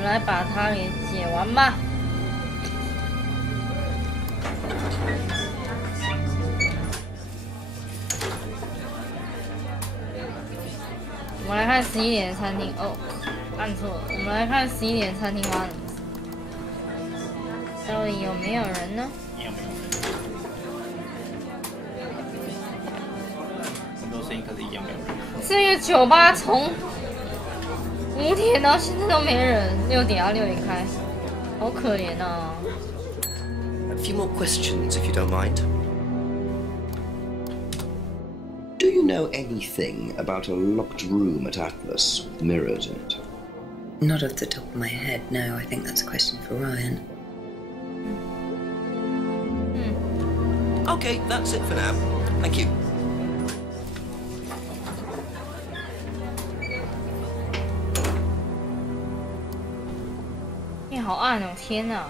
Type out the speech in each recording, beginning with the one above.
们来把它给解完吧。我们来看11点的餐厅哦，按错了。我们来看11点的餐厅吗？到底有没有人呢？很多声音可是一样没有人。这个酒吧从5点到现在都没人，6点要6点开，好可怜啊。A few more questions, if you don't mind. Do you know anything about a locked room at Atlas with mirrors in it? Not off the top of my head, no. I think that's a question for Ryan. Okay, that's it for now. Thank you. 好暗哦，天哪！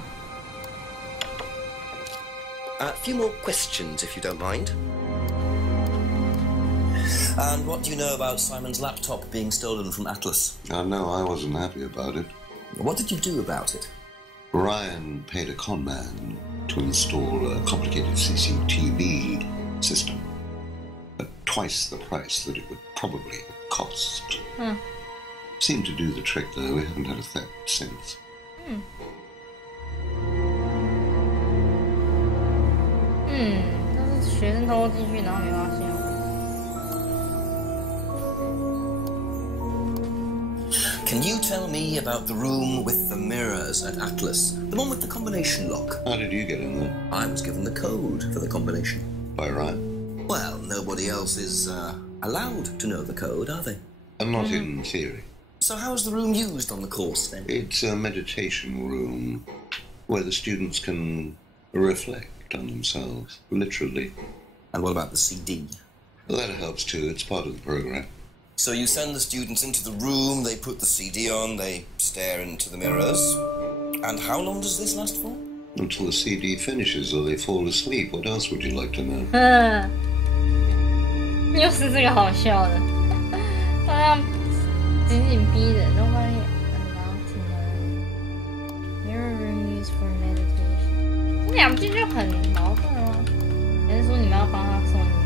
A few more questions, if you don't mind. And what do you know about Simon's laptop being stolen from Atlas? No, I wasn't happy about it. What did you do about it? Ryan paid a con man to install a complicated CCTV system at twice the price that it would probably cost. Seemed to do the trick, though. We haven't had a theft since. 但是学生偷进去，然后没发现。Can you tell me about the room with the mirrors at Atlas? The one with the combination lock? How did you get in there? I was given the code for the combination. By Ryan? Well, nobody else is allowed to know the code, are they? And not in theory. So how is the room used on the course, then? It's a meditation room where the students can reflect on themselves, literally. And what about the CD? Well, that helps too. It's part of the program. So you send the students into the room, they put the CD on, they stare into the mirrors. And how long does this last for? Until the CD finishes or they fall asleep. What else would you like to know? 又是这个好笑的，好像紧紧逼着 Nobody allowed to know. Mirror room used for meditation. 这两句就很矛盾哦。还是说你们要帮他送进去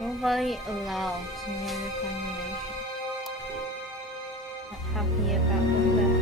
？Nobody allowed to know the combination. Not happy about that.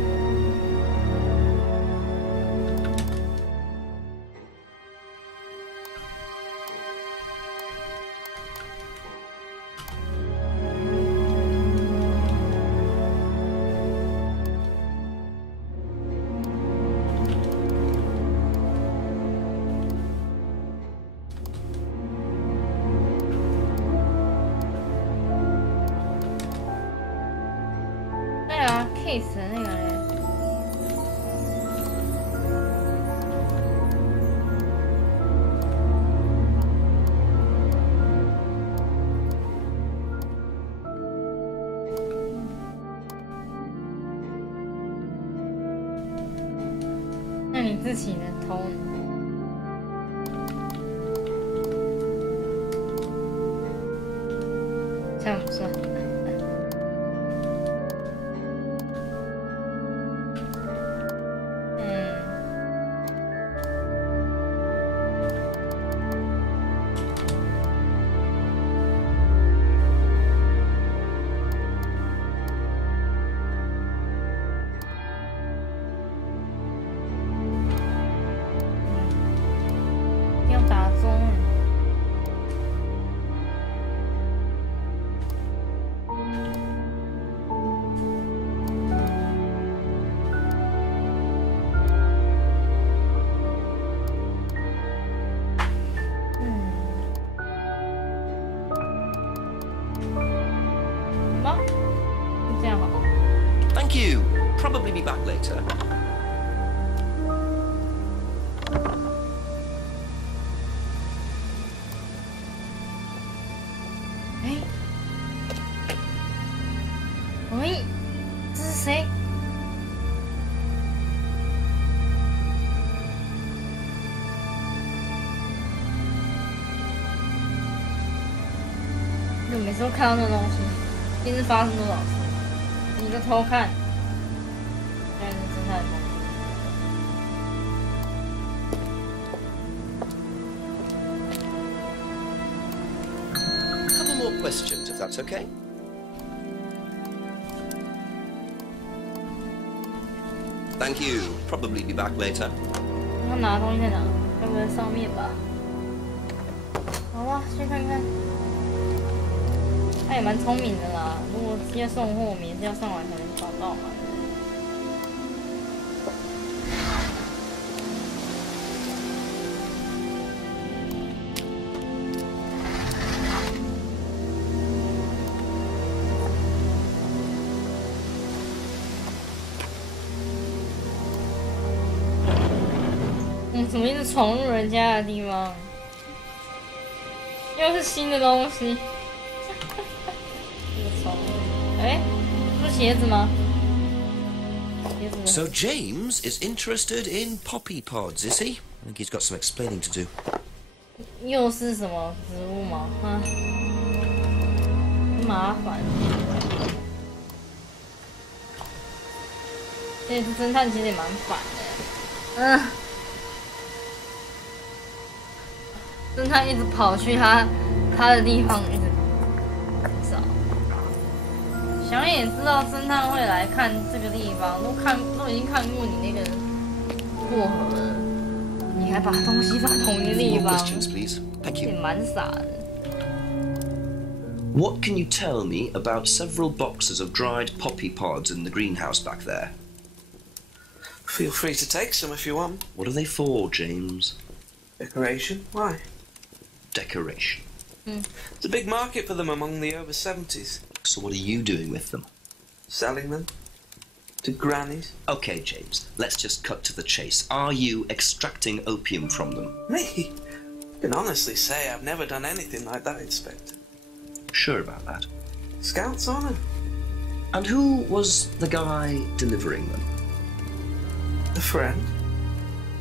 case 的那个人。那你自己能偷呢？这样不算。Thank you. Probably be back later. 每次都看到那东西，一定是发生多少次？你就偷看，现在是侦探梦。Couple more questions, if that's okay. Thank you. Probably be back later. 他拿的东西在哪？该不会在上面吧？好吧，去看看。他也蛮聪明的啦，如果直接送货，我们也是要上来才能找到嘛。怎么一直闯入人家的地方？又是新的东西。这个闯入，哎，不是鞋子吗？鞋子呢 So James is interested in poppy pods, is he? I think he's got some explaining to do. 又是什么植物吗？啊，麻烦。这次侦探其实也蛮烦的。侦探一直跑去他的地方，一直找。想也知道侦探会来看这个地方，都已经看过你那个过河了，你还把东西放同一个地方，也蛮傻的。What can you tell me about several boxes of dried poppy pods in the greenhouse back there? Feel free to take some if you want. What are they for, James? Decoration? Why? Decoration. There's a big market for them among the over 70s. So what are you doing with them? Selling them to grannies. Okay, James, let's just cut to the chase. Are you extracting opium from them? Me? I can honestly say I've never done anything like that, Inspector. Sure about that. Scout's honour. And who was the guy delivering them? A friend.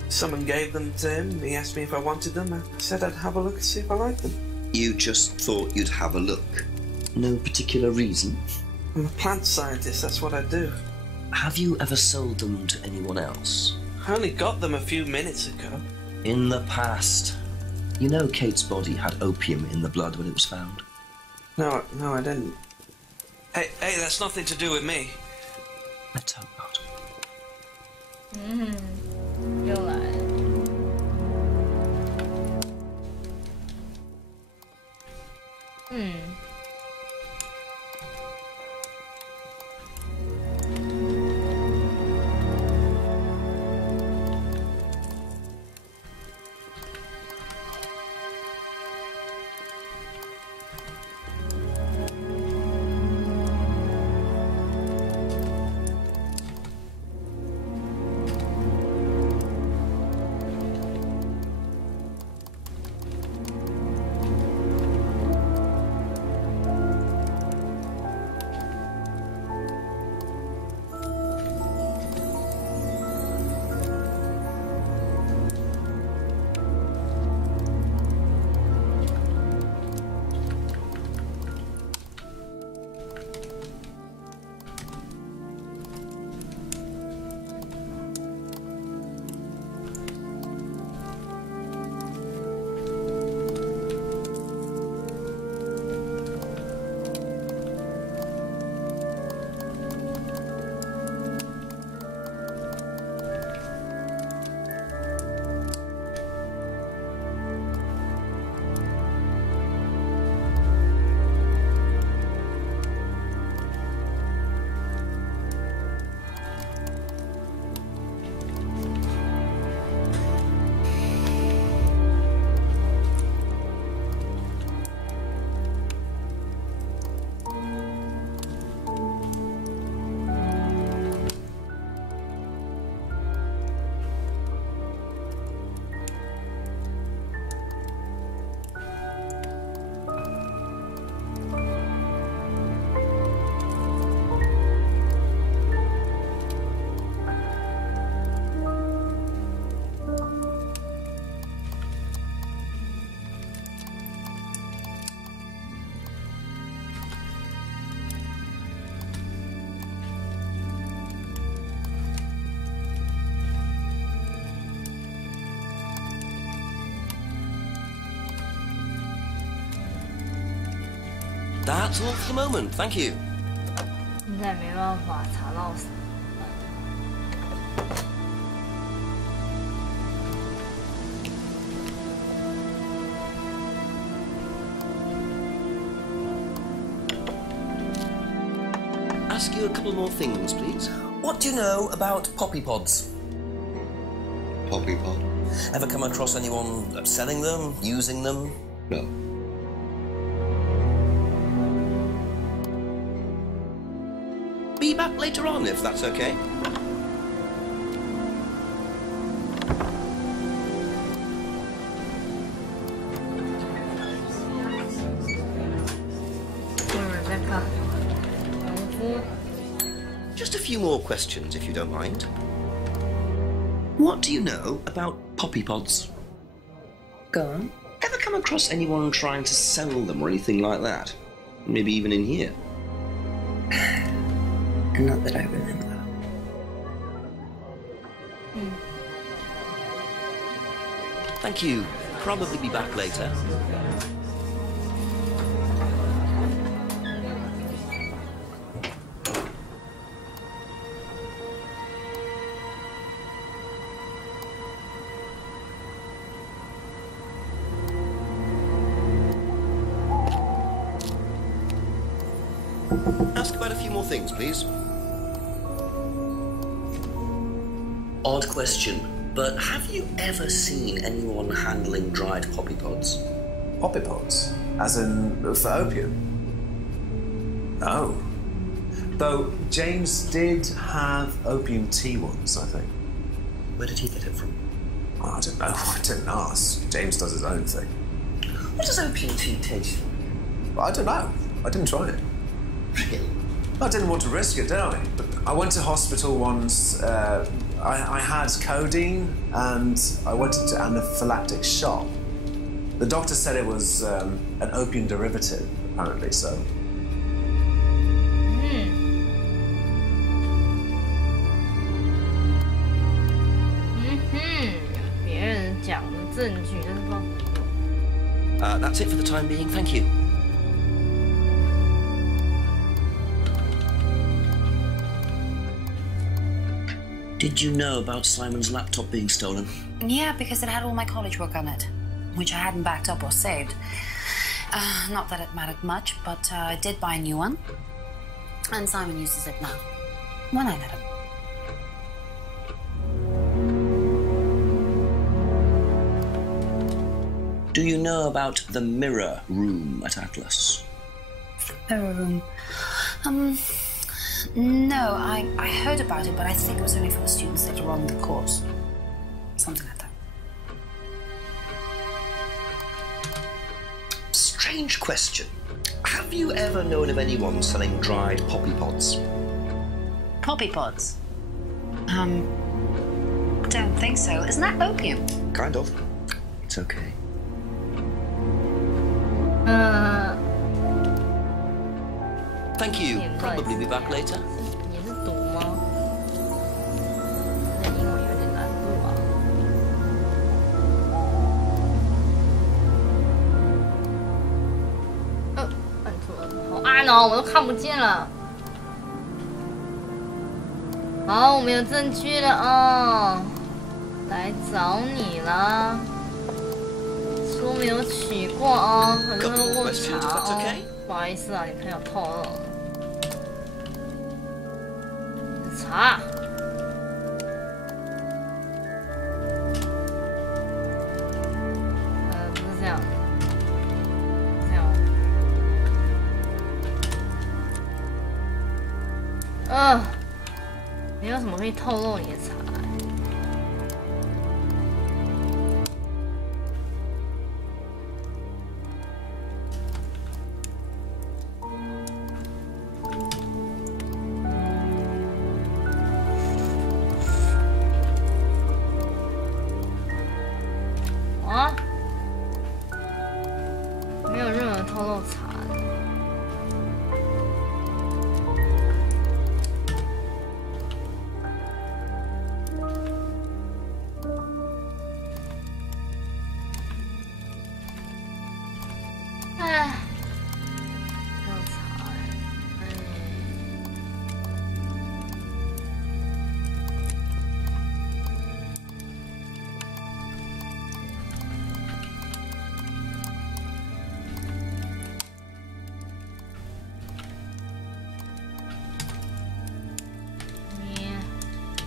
Someone gave them to him. He asked me if I wanted them. I said I'd have a look and see if I liked them. You just thought you'd have a look? No particular reason? I'm a plant scientist, that's what I do. Have you ever sold them to anyone else? I only got them a few minutes ago. In the past. You know Kate's body had opium in the blood when it was found? No, I didn't. Hey, that's nothing to do with me. Let's hope not. 又来了。That's all for the moment, thank you. 现在没办法查到啥。Ask you a couple more things, please. What do you know about poppy pods? Poppy pod? Ever come across anyone selling them, using them? No. Be back later on, if that's okay. Rebecca. Just a few more questions, if you don't mind. What do you know about poppy pods? Go on. Ever come across anyone trying to sell them or anything like that? Maybe even in here? Not that I remember. Thank you. Probably be back later. Ask about a few more things, please. Odd question, but have you ever seen anyone handling dried poppy pods? Poppy pods? As in for opium? No. Though James did have opium tea once, I think. Where did he get it from? Oh, I don't know. I didn't ask. James does his own thing. What does opium tea taste like? I don't know. I didn't try it. Really? I didn't want to risk it, did I? But I went to hospital once. I had codeine and I went into anaphylactic shock. The doctor said it was an opium derivative, apparently, so. 别人讲的证据，但是不知道怎么用。 That's it for the time being, thank you. Did you know about Simon's laptop being stolen? Yeah, because it had all my college work on it, which I hadn't backed up or saved. Not that it mattered much, but I did buy a new one. And Simon uses it now, when I let him. Do you know about the mirror room at Atlas? Mirror room. No, I heard about it, but I think it was only for the students later on in the course. Something like that. Strange question. Have you ever known of anyone selling dried poppy pods? Poppy pods? Don't think so. Isn't that opium? Kind of. It's okay. Thank you. Probably be back later. 也是赌吗？这英文有点难度啊。按错了，好暗哦，我都看不见了。好，我们有证据了哦，来找你啦。书没有取过哦，很多人问查哦。不好意思啊，你朋友透露了。 查，不是这样，这样，没有什么可以透露你的查。 没有任何透露查的。唉，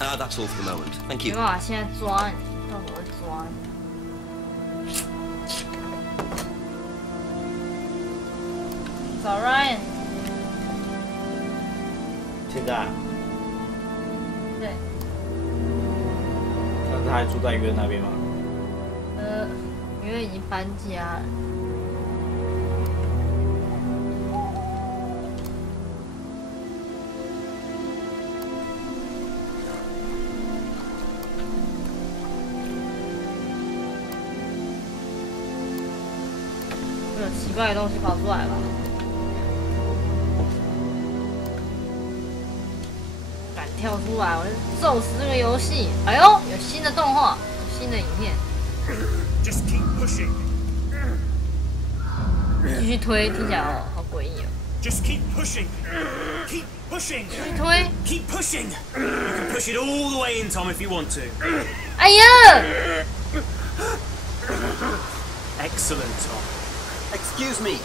That's all for the moment. Thank 没 you. 办法，现在抓你，到时候会抓你。找 Ryan。现在，对。那他还住在医院那边吗？因为已经搬家了。会有奇怪的东西跑出来吧？敢跳出来，我就揍死这个游戏！哎呦，有新的动画，有新的影片。Just keep pushing. 继续推，听起来好诡异哦。Just keep pushing. Keep pushing. 继续推。Keep pushing. You can push it all the way in, Tom, if you want to. 哎呀 Excellent, Tom. Excuse me.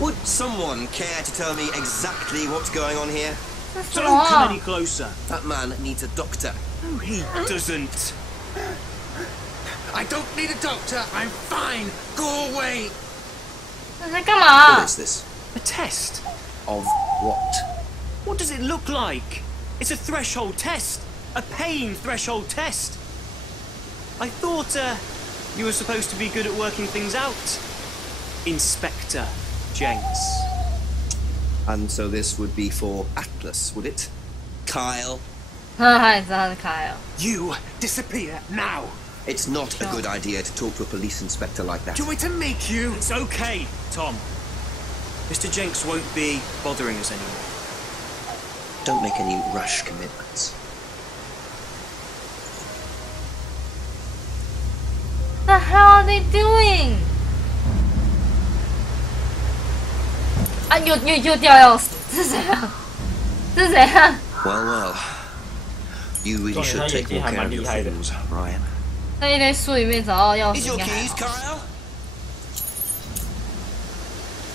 Would someone care to tell me exactly what's going on here? 这什 Don't 么 come 啊 any closer. That man needs a doctor. No, he doesn't. I don't need a doctor. I'm fine. Go away. 这在干嘛 What is this? A test? Of what? What does it look like? It's a threshold test. A pain threshold test. I thought, you were supposed to be good at working things out. Inspector Jenks. And so this would be for Atlas, would it? Kyle? 你知道他是凯哦。 You disappear now. It's not a good idea to talk to a police inspector like that. Do you want me to make you? It's okay, Tom. Mr. Jenks won't be bothering us anymore. Don't make any rash commitments. The hell are they doing? 啊，又掉钥匙，这是怎样？这是怎样？ Well, well. You really should take more care of your things, Ryan. 在一堆书里面找到钥匙 Is 应 your 该还 keys, 好。 Kyle?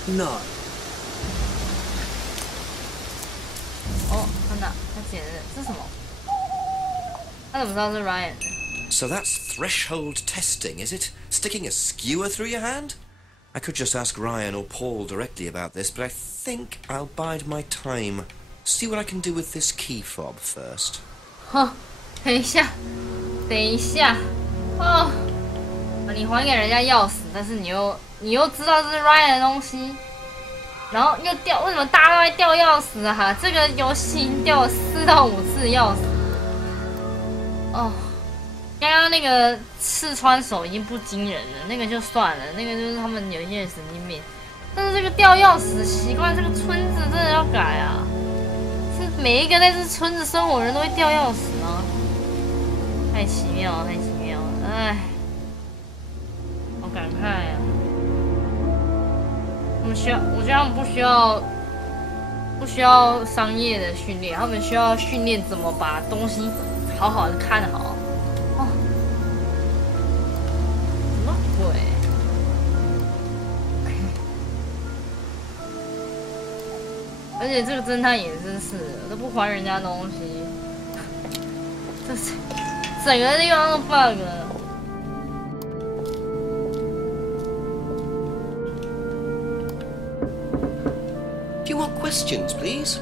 No. 哦，真的，他捡的，这是什么？他怎么知道是 Ryan 的？ So that's threshold testing, is it? Sticking a skewer through your hand? I could just ask Ryan or Paul directly about this, but I think I'll bide my time. See what I can do with this key fob first. 哼，等一下，哦，你还给人家钥匙，但是你又知道这是 Ryan 的东西，然后又掉，为什么大家都在掉钥匙啊？这个游戏已经掉了4到5次钥匙。哦，刚刚那个刺穿手已经不惊人了，那个就算了，那个就是他们有一些人神经病。但是这个掉钥匙的习惯，这个村子真的要改啊！是每一个在这村子生活的人都会掉钥匙吗？太奇妙了，太奇妙了！哎，好感慨啊！我觉得他们不需要商业的训练，他们需要训练怎么把东西好好的看好。哦，什么鬼？而且这个侦探也真是的，都不还人家东西，这是整个地方都 bug 了。Few more questions, please.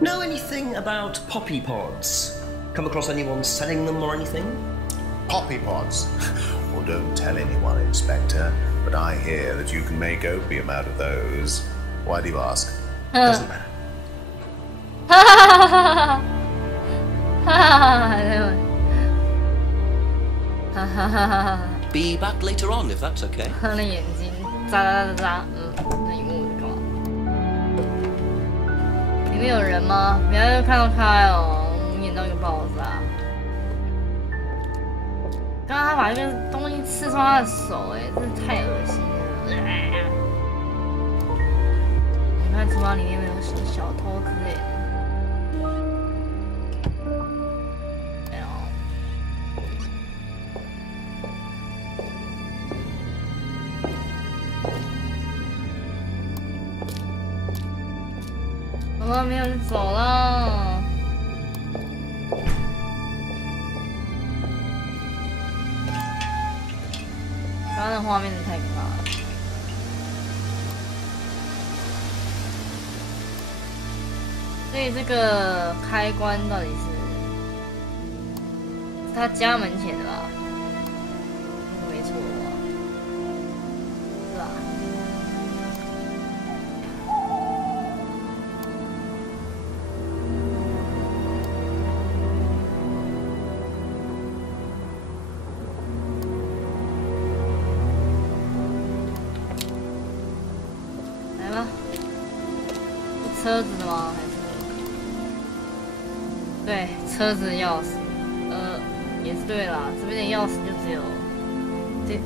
Know anything about poppy pods? Come across anyone selling them or anything? Poppy pods? Well, don't tell anyone, Inspector, but I hear that you can make opium out of those. Why do you ask? Doesn't matter. Be back later on, if that's okay. 他的眼睛眨眨眨眨，那你问我干嘛？里面有人吗？不要看到他哦，演到一个爆炸。刚刚他把这个东西刺穿他的手，哎，真的太恶心了。你看厨房里面有没有什么小偷之类的？没有。妈妈，了，没有就走了。刚刚的画面真的太可怕了。所以这个开关到底是他家门前的吧？如果没错的话，是吧？来吧，是车子的吗？还是？对，车子的钥匙。也是对啦，这边的钥匙就只有，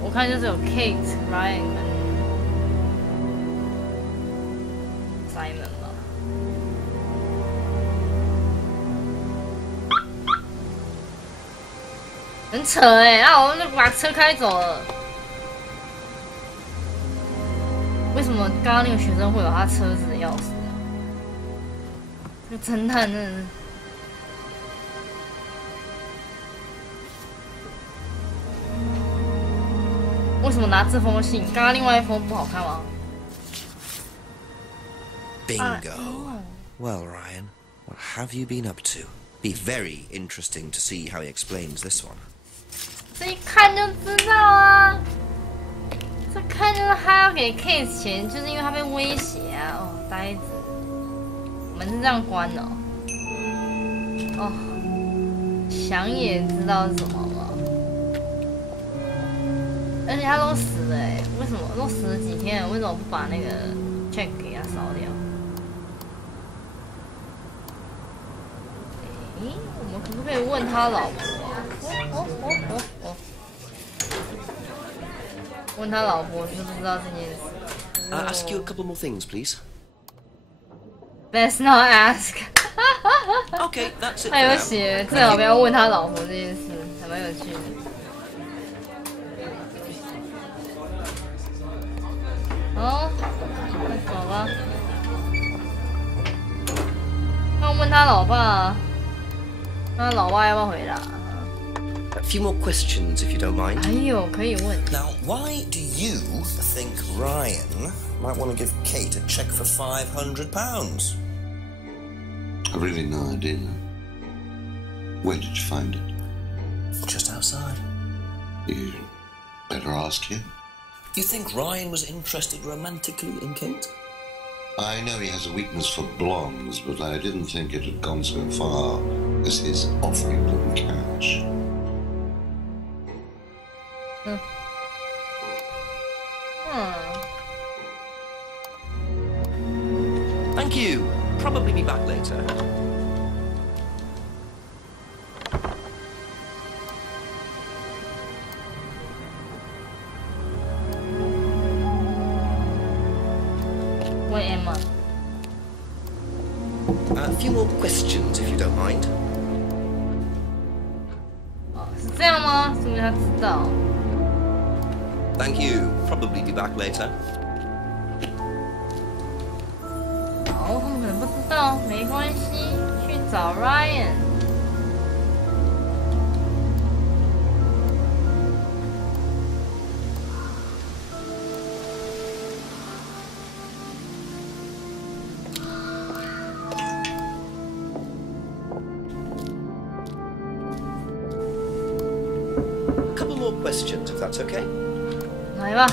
我看就只有 Kate、Ryan 跟 Simon 吧。很扯哎、啊，我们就把车开走了。为什么刚刚那个学生会有他车子的钥匙呢？这个侦探真的是。为什么拿这封信？刚刚另外一封不好看吗 ？Bingo. Well, Ryan, what have you been up to? Be very interesting to see how he explains this one. 这一看就知道啊！这看就是他要给 Case 钱，就是因为他被威胁啊！哦，呆子，门是这样关的哦。哦，想也知道是什么。而且他都死了哎，为什么都死了几天了？为什么不把那个 check 给他烧掉？诶，我们可不可以问他老婆啊？问他老婆知不知道这件事？Ask you a couple more things, please. Let's not ask. Okay, that's it. 他有写，最好不要问他老婆这件事，还蛮有趣的。哦，快走吧。那问他老爸，他老爸要不要回来？A few more questions, if you don't mind. 还有可以问。Now, why do you think Ryan might want to give Kate a check for £500? I've really no idea. Where did you find it? Just outside. You better ask him. You think Ryan was interested romantically in Kate? I know he has a weakness for blondes, but I didn't think it had gone so far as his offering them cash. Thank you. Probably be back later. Where am I? A few more questions, if you don't mind. 哦，是这样吗？是不是他知道 Thank you. Probably be back later. 好，他们可能不知道，没关系，去找 Ryan。Questions, if that's okay. 来吧。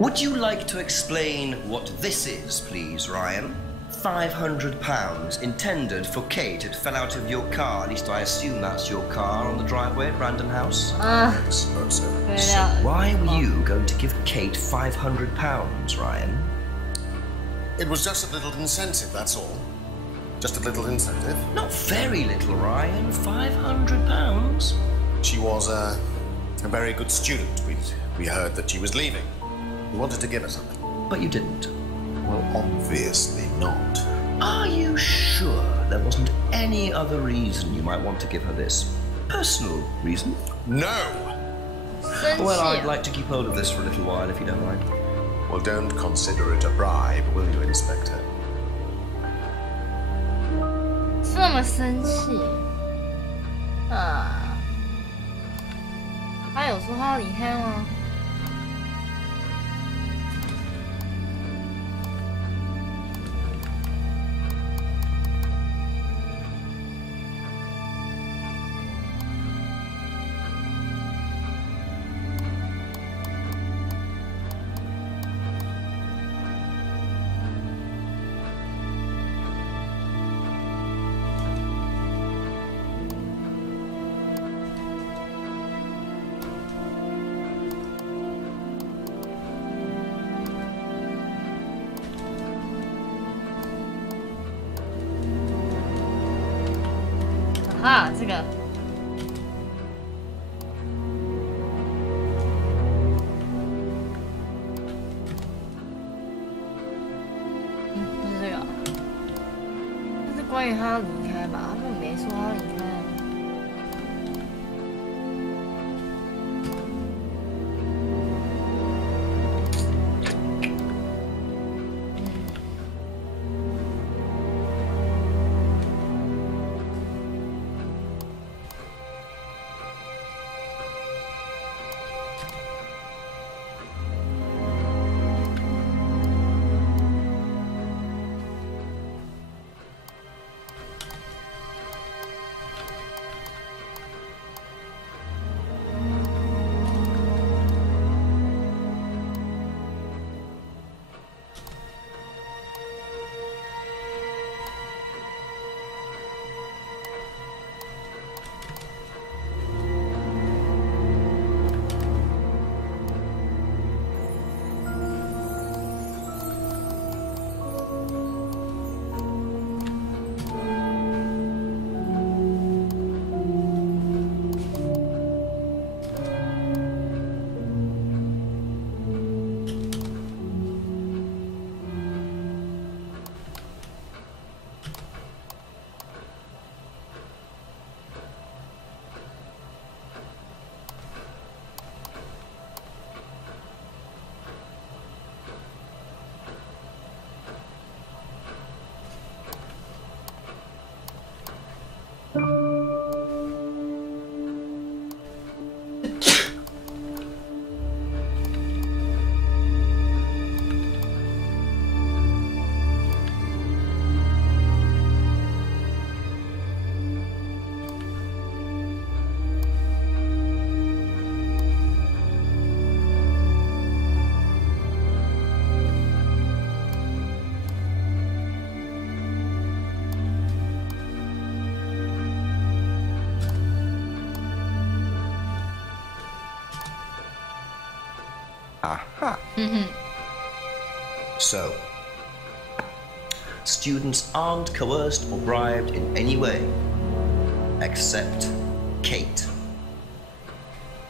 Would you like to explain what this is, please, Ryan? £500 intended for Kate. It fell out of your car. At least I assume that's your car on the driveway at Brandon House. I suppose so. So why were you going to give Kate £500, Ryan? It was just a little incentive, that's all. Just a little incentive. Not very little, Ryan. £500. She was a very good student. We heard that she was leaving. We wanted to give her something. But you didn't. Well, obviously not. Are you sure there wasn't any other reason you might want to give her this? Personal reason? No! Well, I'd like to keep hold of this for a little while, if you don't mind. Well, don't consider it a bribe, will you, Inspector? 那么生气啊？他有说他要离开吗？啊，这个，不是这个，这是关于他要离开吧？他根本没说他要离开。Aha. So, students aren't coerced or bribed in any way, except Kate.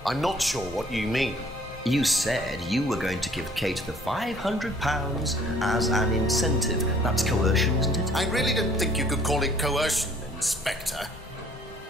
I'm not sure what you mean. You said you were going to give Kate the £500 as an incentive. That's coercion, isn't it? I really don't think you could call it coercion, Inspector.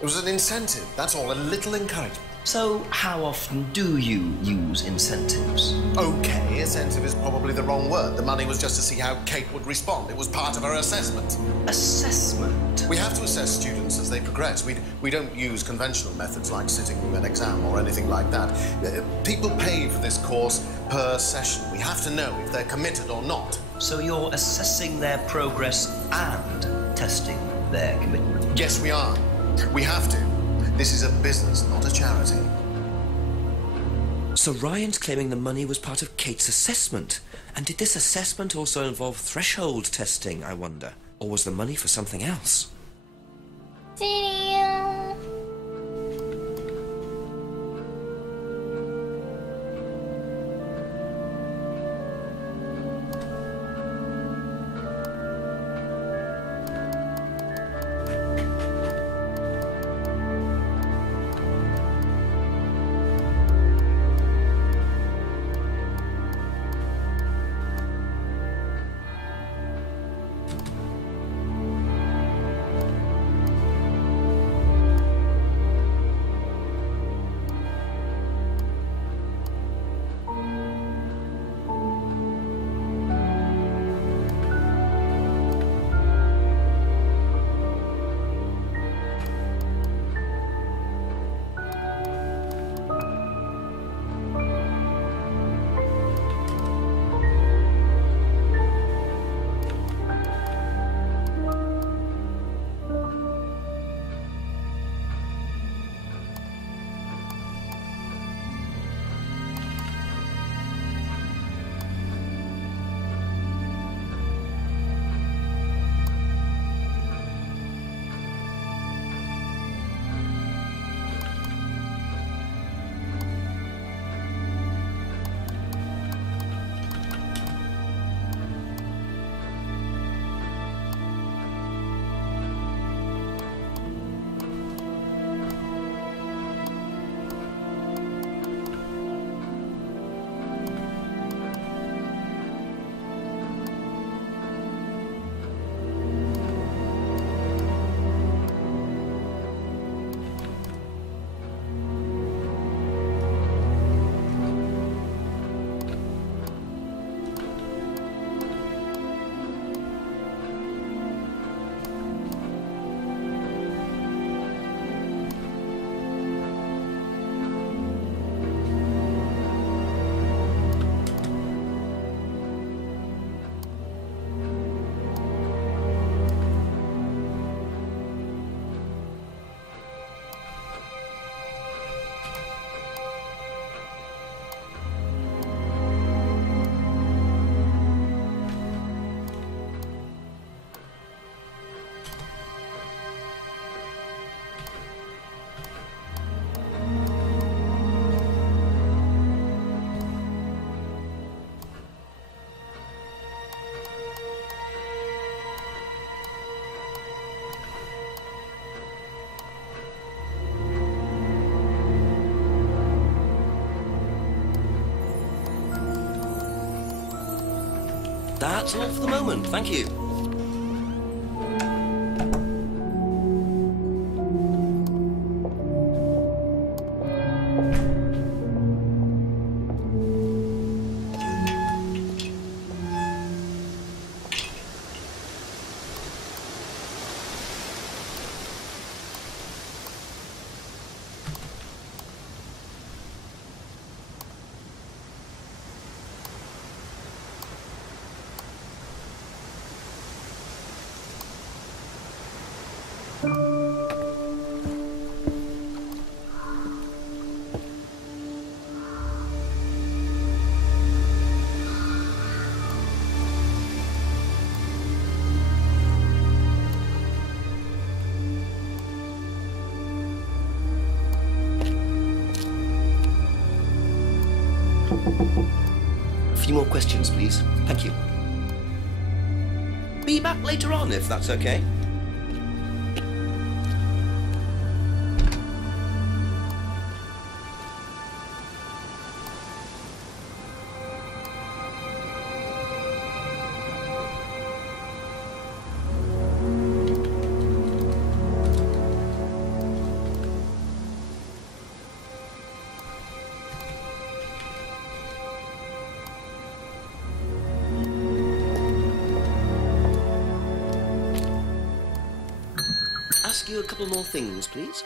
It was an incentive, that's all, a little encouragement. So, how often do you use incentives? Okay, incentive is probably the wrong word. The money was just to see how Kate would respond. It was part of her assessment. Assessment? We have to assess students as they progress. We don't use conventional methods like sitting an exam or anything like that. People pay for this course per session. We have to know if they're committed or not. So you're assessing their progress and testing their commitment? Yes, we are. We have to. This is a business, not a charity. So Ryan's claiming the money was part of Kate's assessment. And did this assessment also involve threshold testing, I wonder? Or was the money for something else? That's all for the moment, thank you. A few more questions, please. Thank you. Be back later on, if that's okay. Ask you a couple more things, please.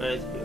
Let's go.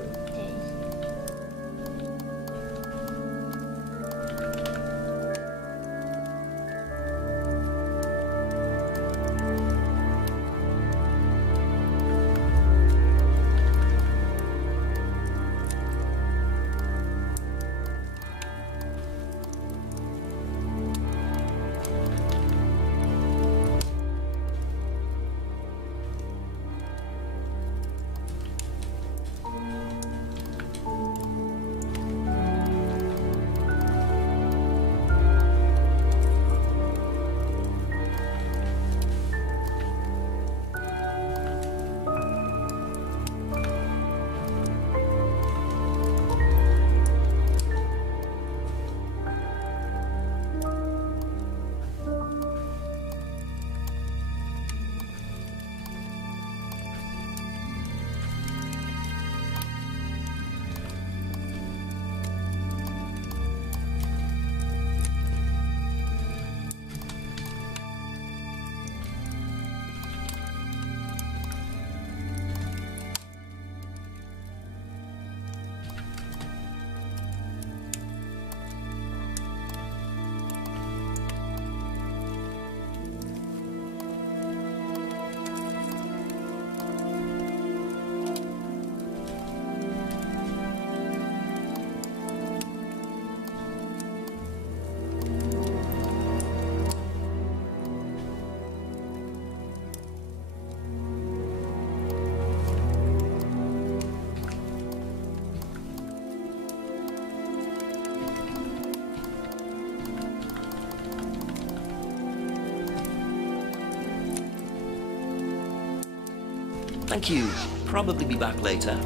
Thank you. Probably be back later.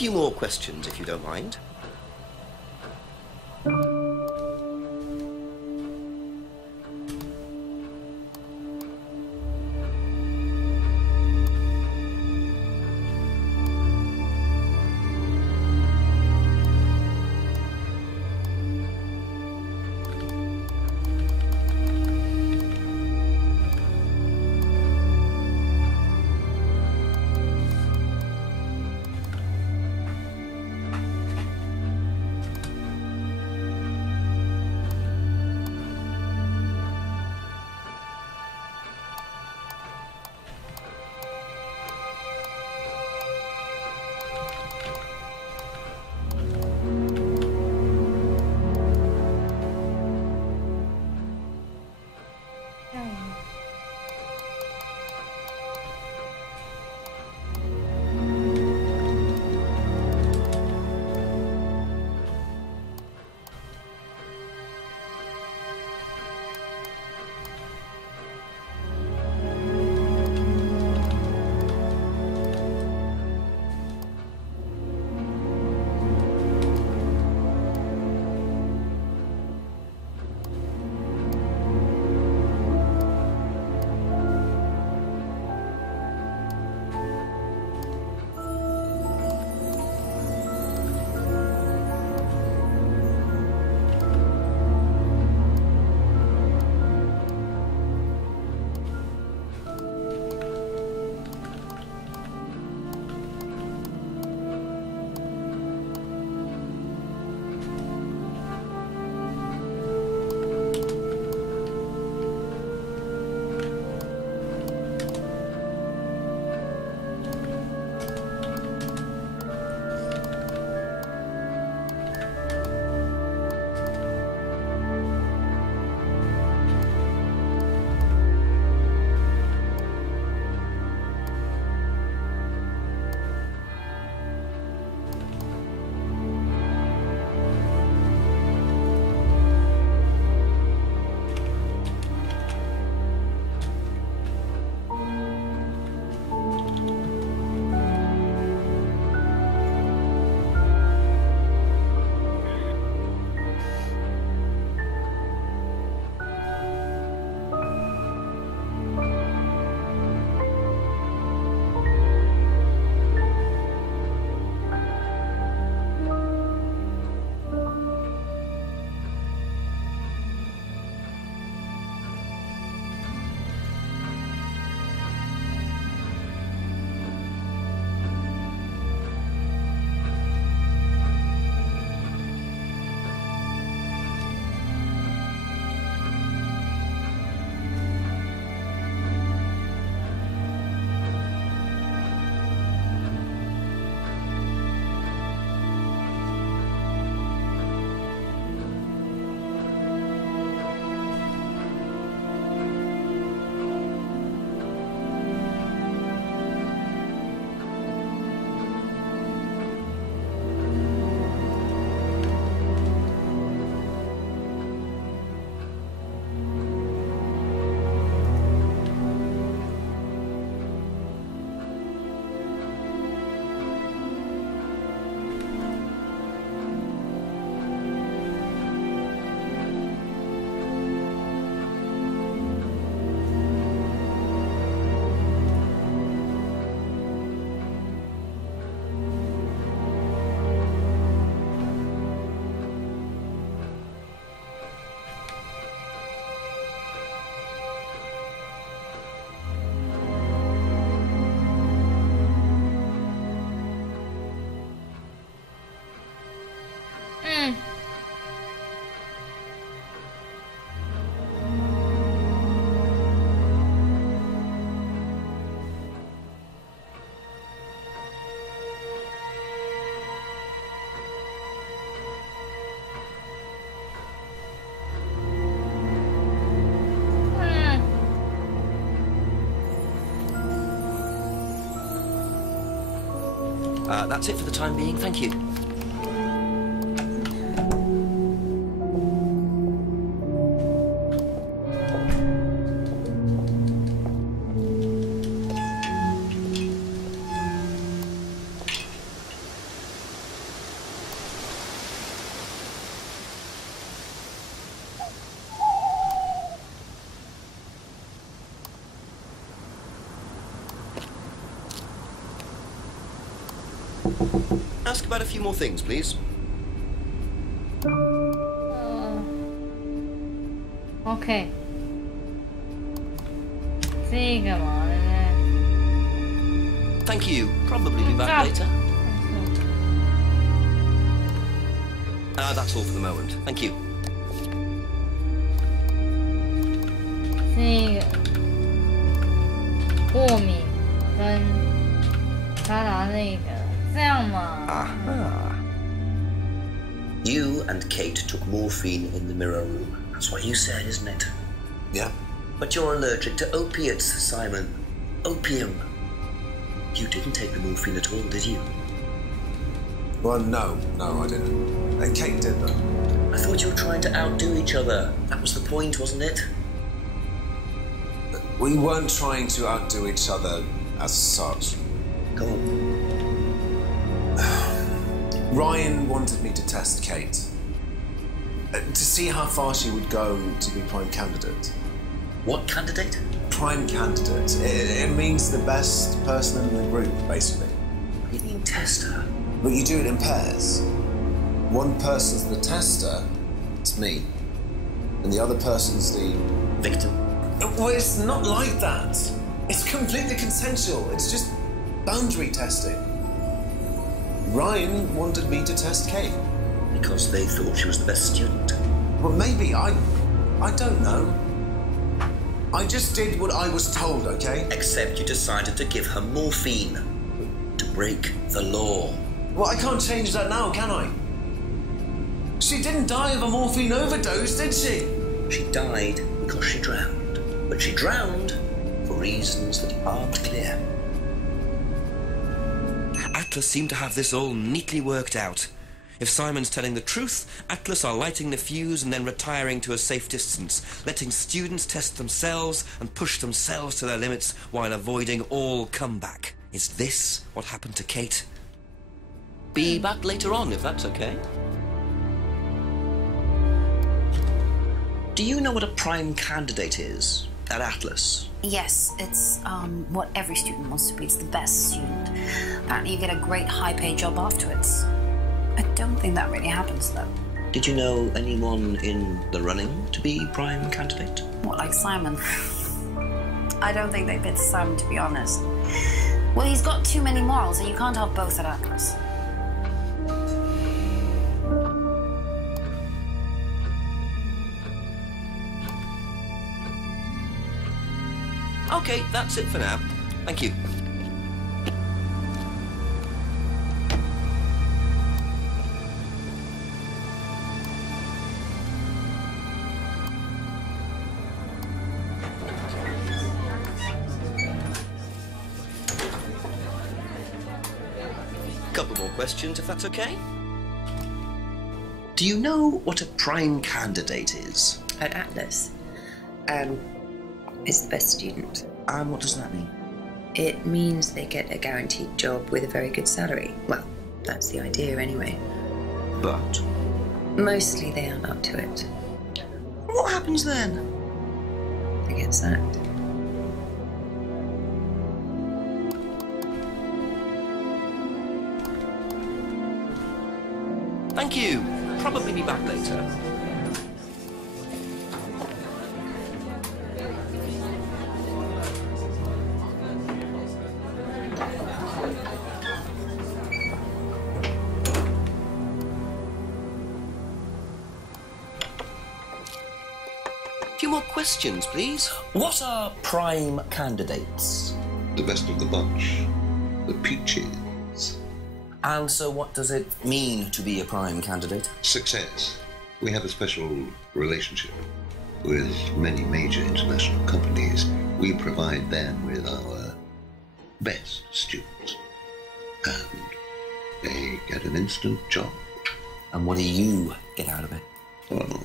few more questions, if you don't mind. That's it for the time being. Thank you. Ask about a few more things, please. OK， 这个嘛，对不对？ Thank you. Probably be back later. That's all for the moment. Thank you. 这个过敏跟他拿那个这样嘛。You and Kate took morphine in the mirror room. That's what you said, isn't it? Yeah. But you're allergic to opiates, Simon. Opium. You didn't take the morphine at all, did you? Well, no, I didn't. Kate did, though. I thought you were trying to outdo each other. That was the point, wasn't it? We weren't trying to outdo each other as such. Go on. Ryan wanted me to test Kate. To see how far she would go to be prime candidate. What candidate? Prime candidate. It means the best person in the group, basically. What do you mean, test her? But you do it in pairs. One person's the tester, it's me. And the other person's the... victim. Well, it's not like that. It's completely consensual. It's just boundary testing. Ryan wanted me to test Kate. Because they thought she was the best student. Well, maybe. I don't know. I just did what I was told, okay? Except you decided to give her morphine. To break the law. Well, I can't change that now, can I? She didn't die of a morphine overdose, did she? She died because she drowned. But she drowned for reasons that aren't clear. Atlas seemed to have this all neatly worked out. If Simon's telling the truth, Atlas are lighting the fuse and then retiring to a safe distance, letting students test themselves and push themselves to their limits while avoiding all comeback. Is this what happened to Kate? Be back later on, if that's okay. Do you know what a prime candidate is at Atlas? Yes, it's what every student wants to be. It's the best student. Apparently you get a great high-paid job afterwards. I don't think that really happens, though. Did you know anyone in the running to be prime candidate? What, like Simon? I don't think they picked Simon, to be honest. Well, he's got too many morals, and you can't have both at Atlas. Okay, that's it for now. Thank you. Couple more questions, if that's okay. Do you know what a prime candidate is? At Atlas? It's the best student. And what does that mean? It means they get a guaranteed job with a very good salary. Well, that's the idea anyway. But? Mostly they aren't up to it. What happens then? They get sacked. Thank you. Probably be back later. Few more questions, please. What are prime candidates? The best of the bunch. The peaches. And so what does it mean to be a prime candidate? Success. We have a special relationship with many major international companies. We provide them with our best students. And they get an instant job. And what do you get out of it? Well,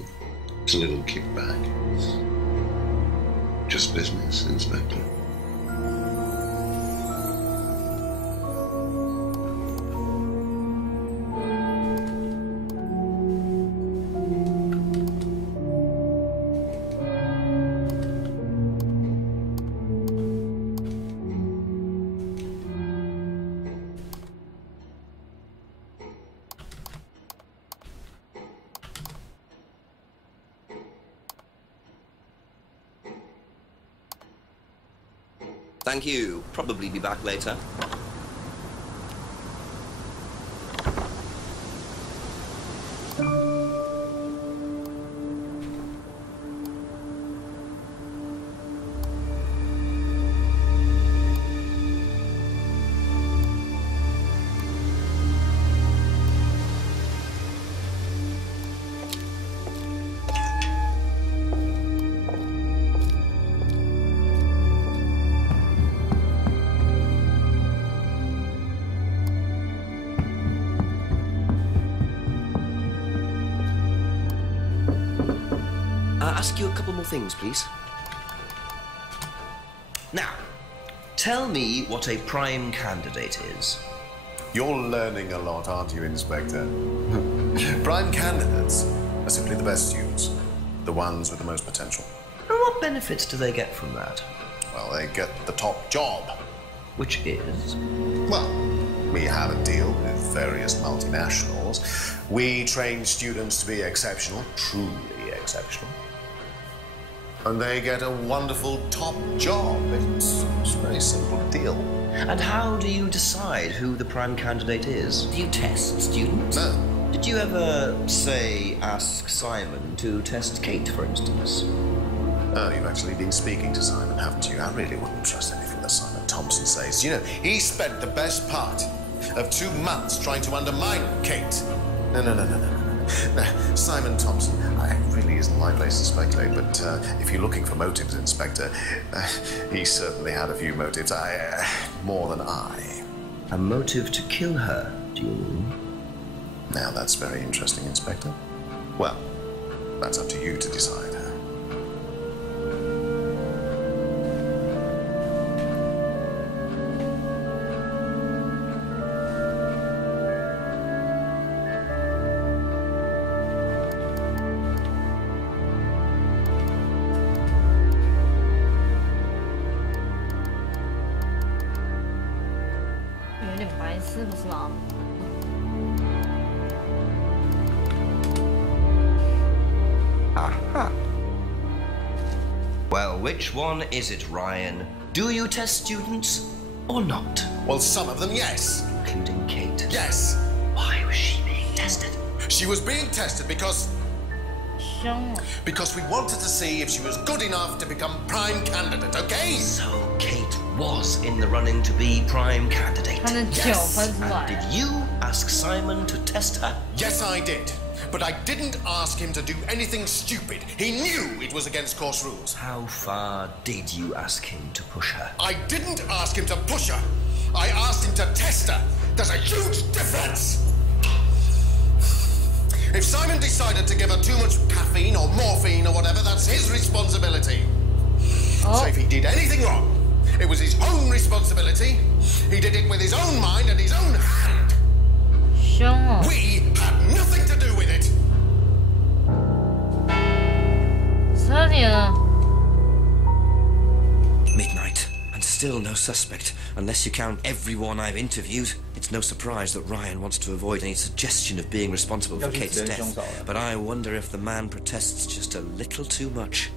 it's a little kickback. It's just business, Inspector. Thank you. Probably be back later. Ask you a couple more things, please. Now, tell me what a prime candidate is. You're learning a lot, aren't you, Inspector? Prime candidates are simply the best students, the ones with the most potential. And what benefits do they get from that? Well, they get the top job. Which is? Well, we have a deal with various multinationals. We train students to be exceptional, truly exceptional. And they get a wonderful top job. It's a very simple deal. And how do you decide who the prime candidate is? Do you test students? No. Did you ever, say, ask Simon to test Kate, for instance? Oh, you've actually been speaking to Simon, haven't you? I really wouldn't trust anything that Simon Thompson says. You know, he spent the best part of 2 months trying to undermine Kate. No, Simon Thompson, it really isn't my place to speculate, but if you're looking for motives, Inspector, he certainly had a few motives, more than I. A motive to kill her, do you mean? Now that's very interesting, Inspector. Well, that's up to you to decide. Aha. Well, which one is it, Ryan? Do you test students or not? Well, some of them, yes. Including Kate? Yes. Why was she being tested? She was being tested because we wanted to see if she was good enough to become prime candidate, okay? So Kate was in the running to be prime candidate. Yes. And did you ask Simon to test her? Yes, I did. But I didn't ask him to do anything stupid. He knew it was against course rules. How far did you ask him to push her? I didn't ask him to push her. I asked him to test her. There's a huge difference. If Simon decided to give her too much caffeine or morphine or whatever, that's his responsibility. So if he did anything wrong, it was his own responsibility. He did it with his own mind and his own hand. We had nothing to do with it. Midnight, and still no suspect, unless you count everyone I've interviewed. It's no surprise that Ryan wants to avoid any suggestion of being responsible for Kate's death. But I wonder if the man protests just a little too much.